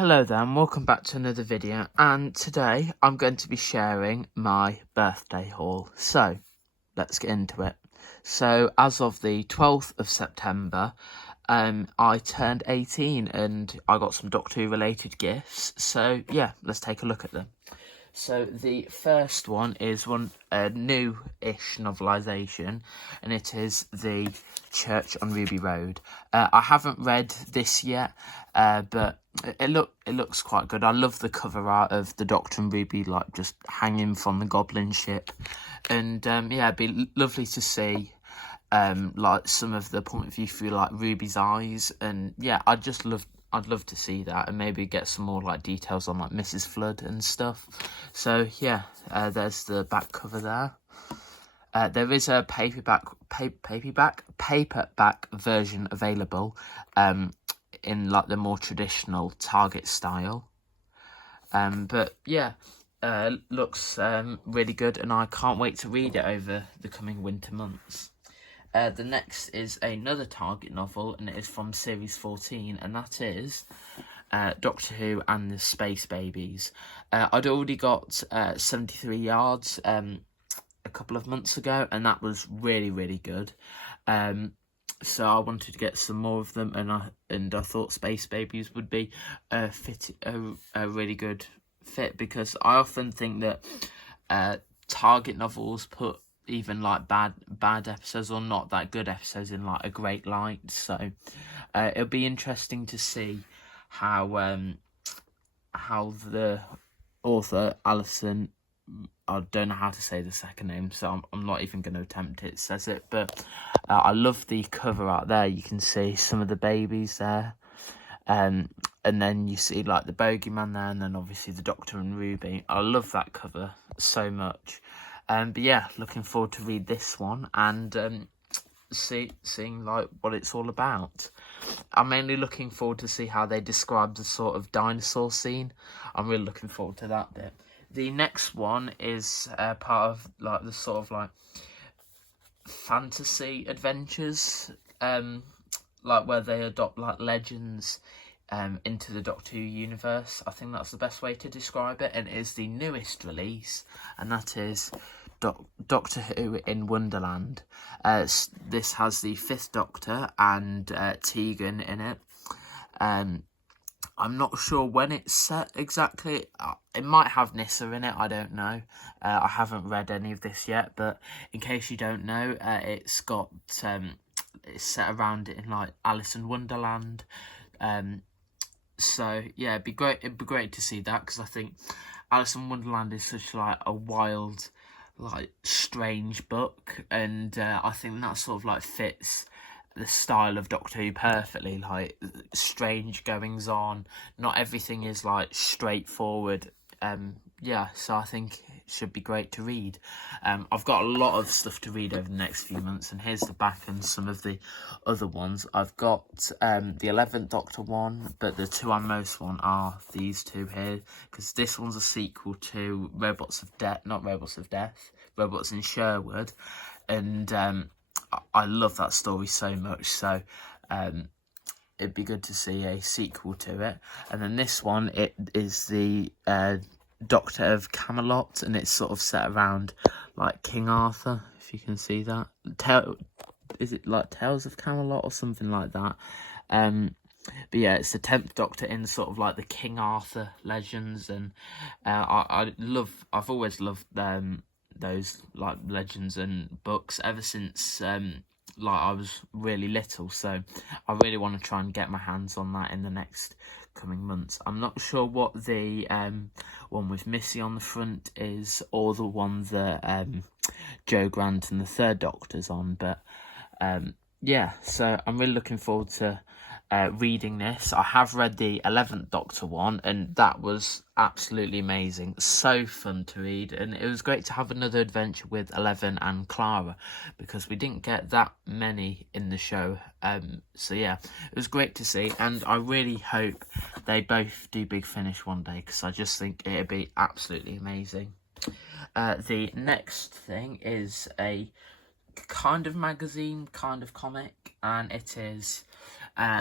Hello there and welcome back to another video, and today I'm going to be sharing my birthday haul. So let's get into it. So as of the 12th of September, I turned 18 and I got some Doctor Who related gifts. So yeah, let's take a look at them. So the first one is a new-ish novelisation, and it is The Church on Ruby Road. I haven't read this yet, but it looks quite good. I love the cover art of the Doctor and Ruby like just hanging from the Goblin ship, and yeah, it'd be lovely to see like some of the point of view through like Ruby's eyes, and yeah, I'd love to see that and maybe get some more like details on like Mrs. Flood and stuff. So yeah, there's the back cover there. There is a paperback version available in like the more traditional Target style. But yeah, looks really good, and I can't wait to read it over the coming winter months. The next is another Target novel, and it is from Series 14, and that is Doctor Who and the Space Babies. I'd already got 73 Yards a couple of months ago, and that was really, really good. So I wanted to get some more of them, and I thought Space Babies would be a really good fit, because I often think that Target novels put even like bad episodes or not that good episodes in like a great light. So it'll be interesting to see how the author Alison, I don't know how to say the second name, so I'm not even going to attempt it, says it. But I love the cover art there. You can see some of the babies there, and then you see like the bogeyman there, and then obviously the Doctor and Ruby. I love that cover so much. But yeah, looking forward to read this one and seeing like what it's all about. I'm mainly looking forward to see how they describe the sort of dinosaur scene. I'm really looking forward to that bit. The next one is part of like the sort of like fantasy adventures, like where they adopt like legends into the Doctor Who universe. I think that's the best way to describe it, and it is the newest release, and that is Doctor Who in Wonderland. This has the 5th Doctor and Tegan in it. I'm not sure when it's set exactly. It might have Nyssa in it, I don't know. I haven't read any of this yet, but in case you don't know, it's got it's set around in like Alice in Wonderland. So yeah, it'd be great to see that, because I think Alice in Wonderland is such like a wild, like strange book, and I think that sort of like fits the style of Doctor Who perfectly. Like strange goings on, not everything is like straightforward. Yeah, so I think it should be great to read. I've got a lot of stuff to read over the next few months, and here's the back and some of the other ones. I've got the 11th Doctor one, but the two I most want are these two here, because this one's a sequel to Robots in Sherwood, and I love that story so much, so it'd be good to see a sequel to it. And then this one, it is the Doctor of Camelot, and it's sort of set around like King Arthur, if you can see that. Is it like Tales of Camelot or something like that? But yeah, it's the 10th Doctor in sort of like the King Arthur legends, and I've always loved those like legends and books ever since like I was really little, so I really want to try and get my hands on that in the next coming months. I'm not sure what the one with Missy on the front is, or the one that Jo Grant and the 3rd Doctor's on, but yeah, so I'm really looking forward to reading this. I have read the 11th Doctor one, and that was absolutely amazing. So fun to read, and it was great to have another adventure with 11 and Clara, because we didn't get that many in the show. So yeah, it was great to see, and I really hope they both do Big Finish one day, because I just think it'd be absolutely amazing. The next thing is a kind of magazine, kind of comic, and it is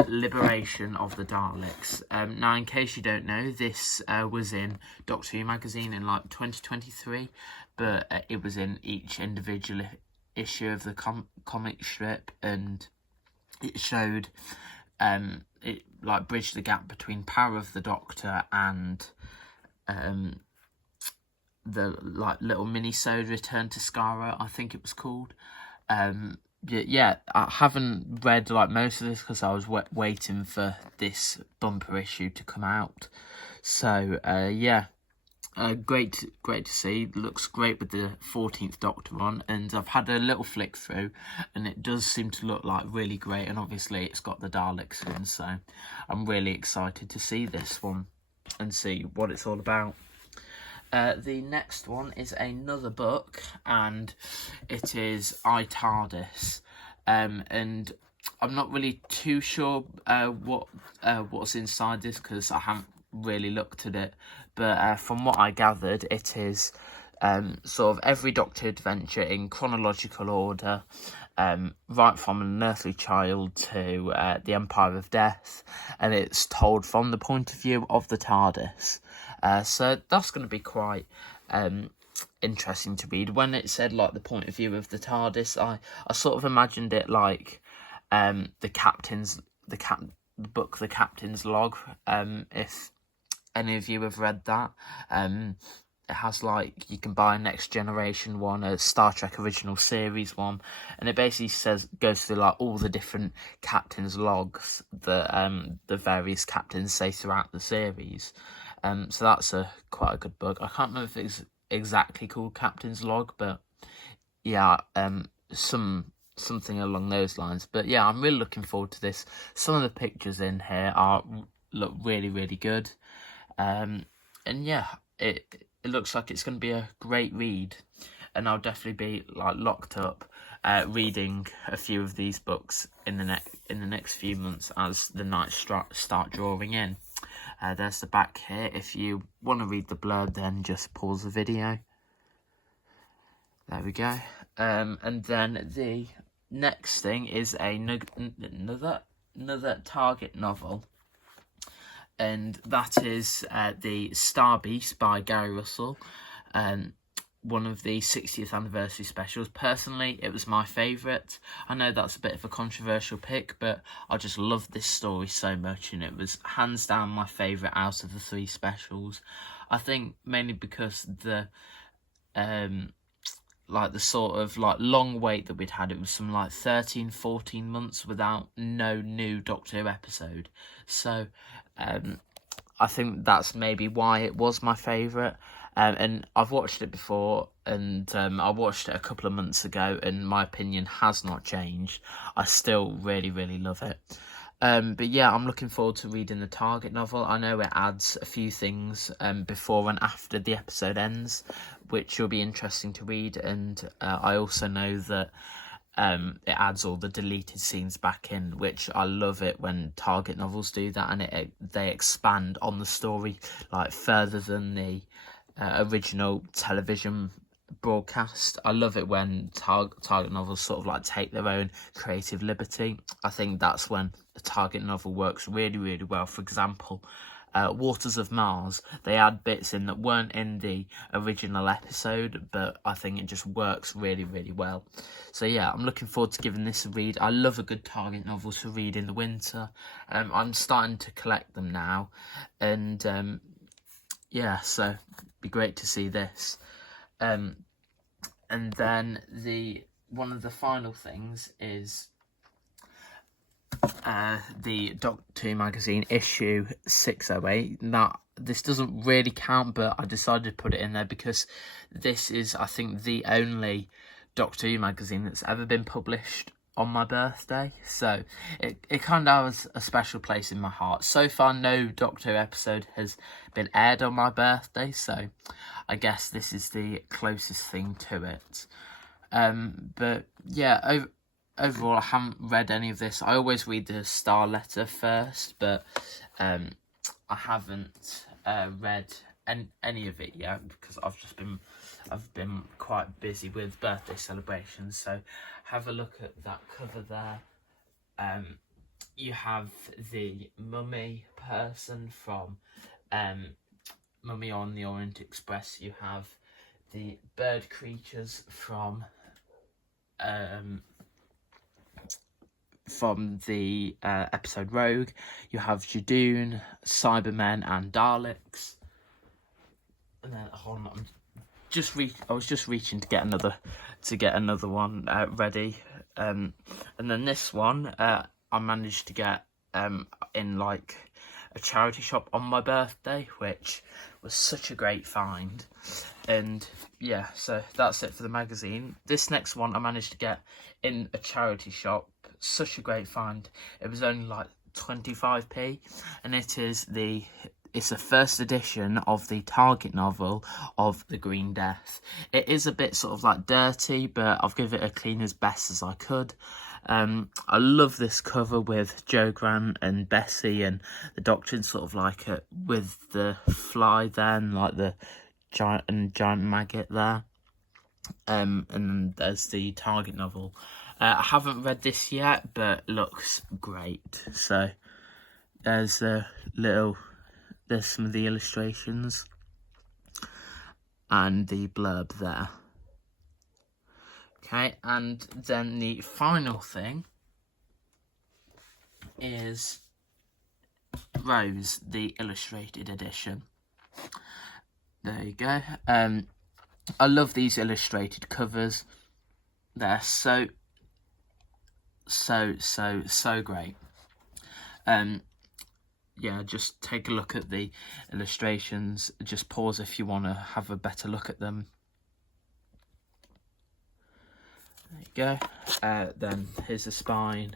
Liberation of the Daleks. Now, in case you don't know, this was in Doctor Who magazine in like 2023, but it was in each individual issue of the comic strip, and it showed it like bridged the gap between Power of the Doctor and the like little mini-sode Return to Skaro, I think it was called. Yeah, I haven't read like most of this because I was waiting for this bumper issue to come out. So yeah, great to see. Looks great with the 14th Doctor on, and I've had a little flick through, and it does seem to look like really great. And obviously, it's got the Daleks in, so I'm really excited to see this one and see what it's all about. The next one is another book, and it is I, TARDIS, and I'm not really too sure what's inside this because I haven't really looked at it, but from what I gathered, it is sort of every Doctor adventure in chronological order, right from an earthly child to the Empire of Death, and it's told from the point of view of the TARDIS. So that's going to be quite interesting to read. When it said like the point of view of the TARDIS, I sort of imagined it like the book The Captain's Log. If any of you have read that, it has like, you can buy a Next Generation one, a Star Trek Original Series one, and it basically goes through like all the different captains' logs that the various captains say throughout the series. So that's quite a good book. I can't remember if it's exactly called Captain's Log, but yeah, something along those lines. But yeah, I'm really looking forward to this. Some of the pictures in here look really, really good. And yeah, it looks like it's going to be a great read, and I'll definitely be like locked up reading a few of these books in the next few months as the nights start drawing in. There's the back here. If you want to read the blurb, then just pause the video. There we go. And then the next thing is another Target novel, and that is the Star Beast by Gary Russell, one of the 60th anniversary specials. Personally, it was my favourite. I know that's a bit of a controversial pick, but I just loved this story so much, and it was hands down my favourite out of the 3 specials. I think mainly because the sort of like long wait that we'd had. It was some like 13-14 months without no new Doctor Who episode, so I think that's maybe why it was my favourite. And I've watched it before, and I watched it a couple of months ago, and my opinion has not changed. I still really, really love it. But yeah, I'm looking forward to reading the Target novel. I know it adds a few things before and after the episode ends, which will be interesting to read. And I also know that it adds all the deleted scenes back in, which I love it when Target novels do that, and they expand on the story like further than the original television broadcast. I love it when Target novels sort of like take their own creative liberty. I think that's when a Target novel works really, really well. For example, Waters of Mars, they add bits in that weren't in the original episode, but I think it just works really, really well. So yeah, I'm looking forward to giving this a read. I love a good Target novel to read in the winter. I'm starting to collect them now, and yeah, so it'd be great to see this. And then one of the final things is the Doctor Who magazine issue 608. Now, this doesn't really count, but I decided to put it in there because this is, I think, the only Doctor Who magazine that's ever been published on my birthday, so it kind of has a special place in my heart. So far, no Doctor Who episode has been aired on my birthday, so I guess this is the closest thing to it. But yeah, overall, I haven't read any of this. I always read the Star Letter first, but I haven't read any of it yet because I've been quite busy with birthday celebrations. So have a look at that cover there. you have the mummy person from Mummy on the Orient Express. You have the bird creatures from the episode Rogue. You have Judoon, Cybermen, and Daleks. And then hold on, I was just reaching to get another one ready. And then this one I managed to get in like a charity shop on my birthday, which was such a great find. And yeah, so that's it for the magazine. This next one I managed to get in a charity shop, such a great find. It was only like 25p, and it's a first edition of the Target novel of The Green Death. It is a bit sort of like dirty, but I've given it a clean as best as I could. I love this cover with Jo Grant and Bessie and the Doctor sort of like with the fly there and like the giant maggot there. And then there's the Target novel. I haven't read this yet, but looks great. So there's some of the illustrations and the blurb there. Okay, and then the final thing is Rose, the illustrated edition. There you go. I love these illustrated covers. They're so great. Yeah, just take a look at the illustrations. Just pause if you want to have a better look at them. There you go. Then here's the spine,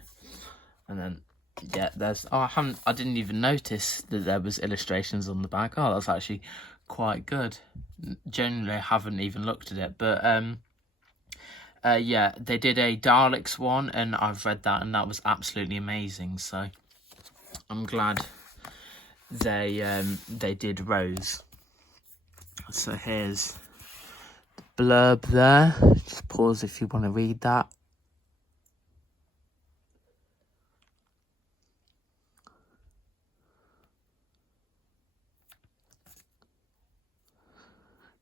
and then yeah, there's. Oh, I didn't even notice that there was illustrations on the back. Oh, that's actually quite good. Generally, I haven't even looked at it, but yeah, they did a Daleks one, and I've read that, and that was absolutely amazing. So I'm glad they did Rose. So here's the blurb there. Just pause if you want to read that.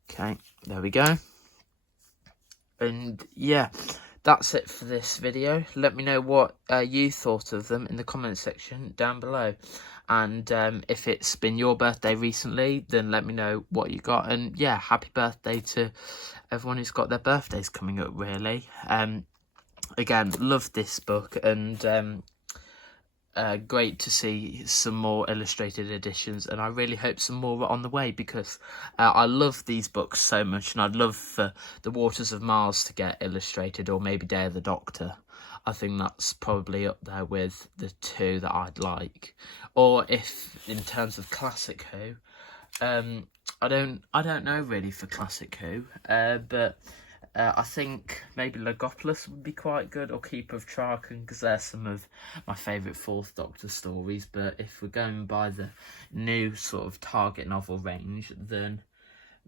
Okay, there we go. And yeah, that's it for this video. Let me know what you thought of them in the comments section down below. And if it's been your birthday recently, then let me know what you got. And yeah, happy birthday to everyone who's got their birthdays coming up, really. Again, love this book, and great to see some more illustrated editions, and I really hope some more are on the way, because I love these books so much, and I'd love for The Waters of Mars to get illustrated, or maybe Day of the Doctor. I think that's probably up there with the two that I'd like. Or if in terms of Classic Who, I don't know really for Classic Who, but I think maybe Logopolis would be quite good, or Keeper of Traken, because they're some of my favourite Fourth Doctor stories. But if we're going by the new sort of Target novel range, then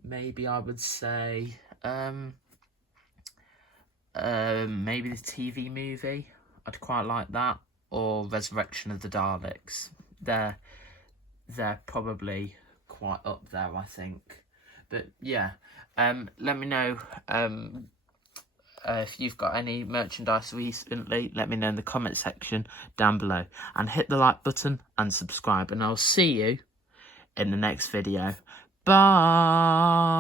maybe I would say maybe the TV movie. I'd quite like that, or Resurrection of the Daleks. They're probably quite up there, I think. But yeah, let me know if you've got any merchandise recently. Let me know in the comment section down below, and hit the like button and subscribe, and I'll see you in the next video. Bye.